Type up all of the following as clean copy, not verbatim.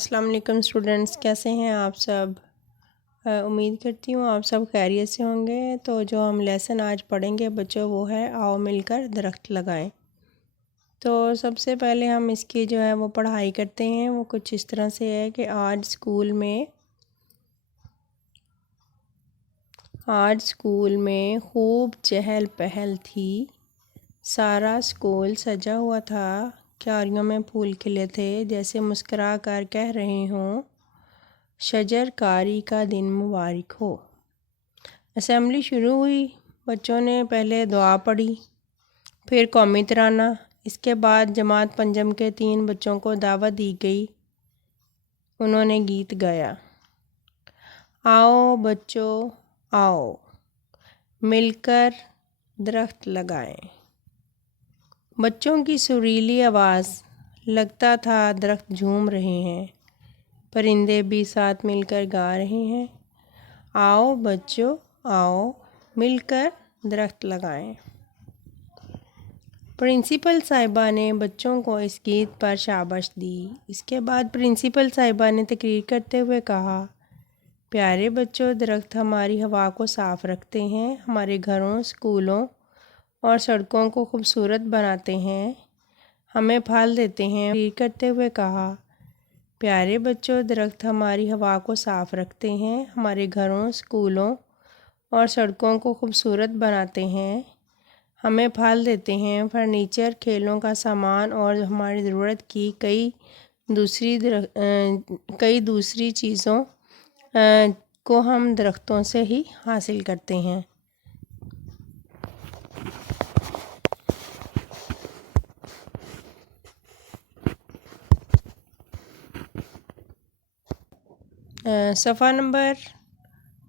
अस्सलाम वालेकुम स्टूडेंट्स, कैसे हैं आप सब। उम्मीद करती हूँ आप सब खैरियत से होंगे। तो जो हम लेसन आज पढ़ेंगे बच्चों वो है आओ मिलकर दरख्त लगाएं। तो सबसे पहले हम इसकी जो है वो पढ़ाई करते हैं। वो कुछ इस तरह से है कि आज स्कूल में खूब चहल पहल थी। सारा स्कूल सजा हुआ था, क्यारियों में फूल खिले थे, जैसे मुस्करा कर कह रहे हों शजरकारी का दिन मुबारक हो। असेंबली शुरू हुई। बच्चों ने पहले दुआ पढ़ी, फिर कौमी तराना, इसके बाद जमात पंजम के 3 बच्चों को दावत दी गई। उन्होंने गीत गाया, आओ बच्चों आओ मिलकर दरख्त लगाएं। बच्चों की सुरीली आवाज़, लगता था दरख्त झूम रहे हैं। परिंदे भी साथ मिलकर गा रहे हैं, आओ बच्चों आओ मिलकर दरख्त लगाएं। प्रिंसिपल साहिबा ने बच्चों को इस गीत पर शाबाश दी। इसके बाद प्रिंसिपल साहिबा ने तकरीर करते हुए कहा, प्यारे बच्चों, दरख्त हमारी हवा को साफ़ रखते हैं, हमारे घरों, स्कूलों और सड़कों को खूबसूरत बनाते हैं, हमें फल देते हैं। तकरीर करते हुए कहा, प्यारे बच्चों, दरख्त हमारी हवा को साफ़ रखते हैं, हमारे घरों, स्कूलों और सड़कों को खूबसूरत बनाते हैं, हमें फल देते हैं, फर्नीचर, खेलों का सामान और हमारी ज़रूरत की कई दूसरी चीज़ों को हम दरख्तों से ही हासिल करते हैं। सफ़ा नंबर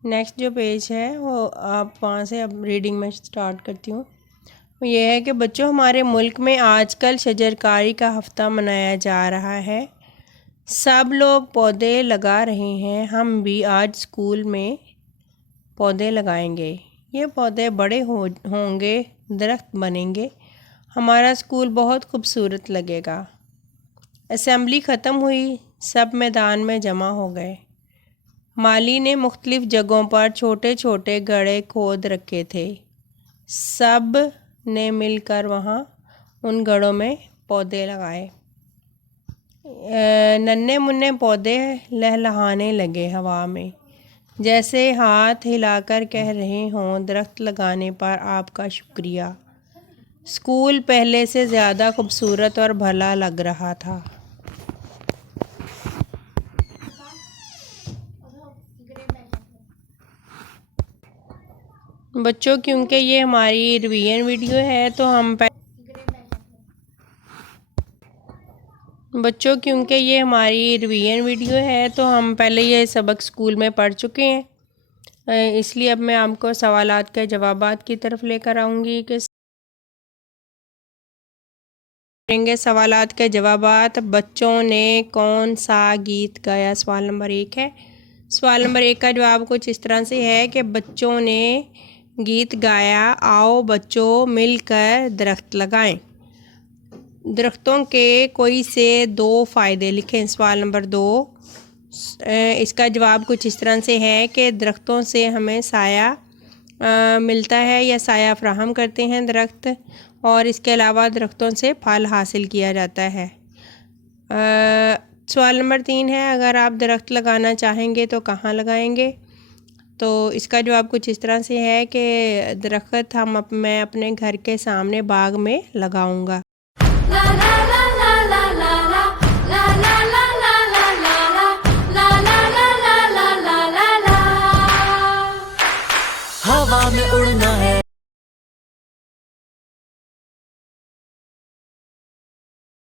नेक्स्ट जो पेज है वो आप वहाँ से अब रीडिंग में स्टार्ट करती हूँ। वो ये है कि बच्चों, हमारे मुल्क में आजकल शजरकारी का हफ़्ता मनाया जा रहा है। सब लोग पौधे लगा रहे हैं, हम भी आज स्कूल में पौधे लगाएंगे। ये पौधे बड़े होंगे, दरख्त बनेंगे, हमारा स्कूल बहुत खूबसूरत लगेगा। असेंबली ख़त्म हुई, सब मैदान में जमा हो गए। माली ने मुख्तलिफ़ जगहों पर छोटे छोटे गड्ढे खोद रखे थे। सब ने मिलकर वहाँ उन गड्ढों में पौधे लगाए। नन्हे मुन्ने पौधे लहलहाने लगे हवा में, जैसे हाथ हिलाकर कह रहे हों दरख्त लगाने पर आपका शुक्रिया। स्कूल पहले से ज़्यादा खूबसूरत और भला लग रहा था। बच्चों, क्योंकि ये हमारी रिवीजन वीडियो है तो हम पहले ये सबक स्कूल में पढ़ चुके हैं, इसलिए अब मैं आपको सवालात के जवाबात की तरफ लेकर आऊँगी कि सवालात के जवाबात। बच्चों ने कौन सा गीत गाया? सवाल नंबर 1 है। सवाल नंबर 1 का जवाब कुछ इस तरह से है कि बच्चों ने गीत गाया, आओ बच्चों मिलकर दरख्त लगाएं। दरख्तों के कोई से 2 फ़ायदे लिखें। सवाल नंबर 2, इसका जवाब कुछ इस तरह से है कि दरख्तों से हमें साया मिलता है या साया फ्राहम करते हैं दरख्त, और इसके अलावा दरख्तों से फल हासिल किया जाता है। सवाल नंबर 3 है, अगर आप दरख्त लगाना चाहेंगे तो कहाँ लगाएंगे? तो इसका जवाब कुछ इस तरह से है कि दरख्त मैं अपने घर के सामने बाग में लगाऊंगा। हवा में उड़ना